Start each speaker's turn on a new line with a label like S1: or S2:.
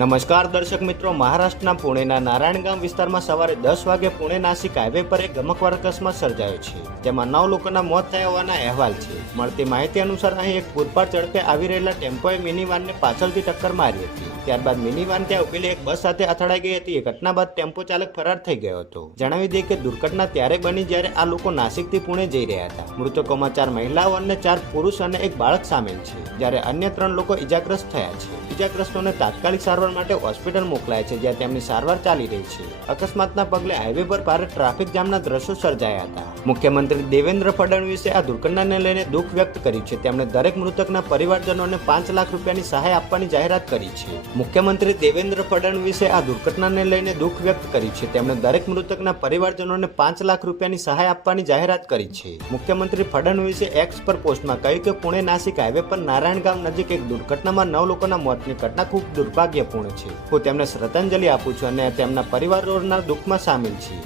S1: નમસ્કાર દર્શક મિત્રો, મહારાષ્ટ્રના પુણેના નારાયણગામ વિસ્તારમાં સવારે દસ વાગે પુણે નાસિક હાઈવે પર એક ગમકવાર અકસ્માત સર્જાયો છે, જેમાં નવ લોકોના મોત થયા હોવાના અહેવાલ છે. મળતી માહિતી અનુસાર અહીં એક પૂરપાટ ઝડપે આવી રહેલા ટેમ્પોએ મિની વાનને પાછળથી ટક્કર મારી હતી. ત્યારબાદ મિની વાન ત્યાં ઉભેલી એક બસ સાથે અથડાઈ ગઈ હતી. એ ઘટના બાદ ટેમ્પો ચાલક ફરાર થઈ ગયો હતો. જણાવી દઈએ કે દુર્ઘટના ત્યારે બની જ્યારે આ લોકો નાસિકથી પુણે જઈ રહ્યા હતા. મૃતકોમાં ચાર મહિલાઓ અને ચાર પુરુષ અને એક બાળક સામેલ છે, જ્યારે અન્ય ત્રણ લોકો ઇજાગ્રસ્ત થયા છે. ઇજાગ્રસ્તોને તાત્કાલિક સારવાર માટે હોસ્પિટલ મોકલાય છે, જ્યાં તેમની સારવાર ચાલી રહી છે. અકસ્માતના પગલે હાઈવે પર ભારે ટ્રાફિક જામના દ્રશ્યો સર્જાયા હતા. મુખ્યમંત્રી દેવેન્દ્ર ફડણવીસે આ દુર્ઘટનાને લઈને દુઃખ વ્યક્ત કર્યું છે. તેમણે દરેક મૃતકના પરિવારજનોને પાંચ લાખ રૂપિયાની સહાય આપવાની જાહેરાત કરી છે. મુખ્યમંત્રી દેવેન્દ્ર ફડણવીસે આ દુર્ઘટનાને લઈને દુઃખ વ્યક્ત કર્યું છે. તેમણે દરેક મૃતકના પરિવારજનોને પાંચ લાખ રૂપિયાની સહાય આપવાની જાહેરાત કરી છે. મુખ્યમંત્રી ફડણવીસે એક્સ પર પોસ્ટમાં કહ્યું કે પુણે નાસિક હાઈવે પર નારાયણ ગામ નજીક એક દુર્ઘટનામાં નવ લોકોના મોતની ઘટના ખૂબ દુર્ભાગ્યપૂર્ણ છે. હું તેમને શ્રદ્ધાંજલિ આપું છું અને તેમના પરિવારોના દુઃખમાં સામેલ છીએ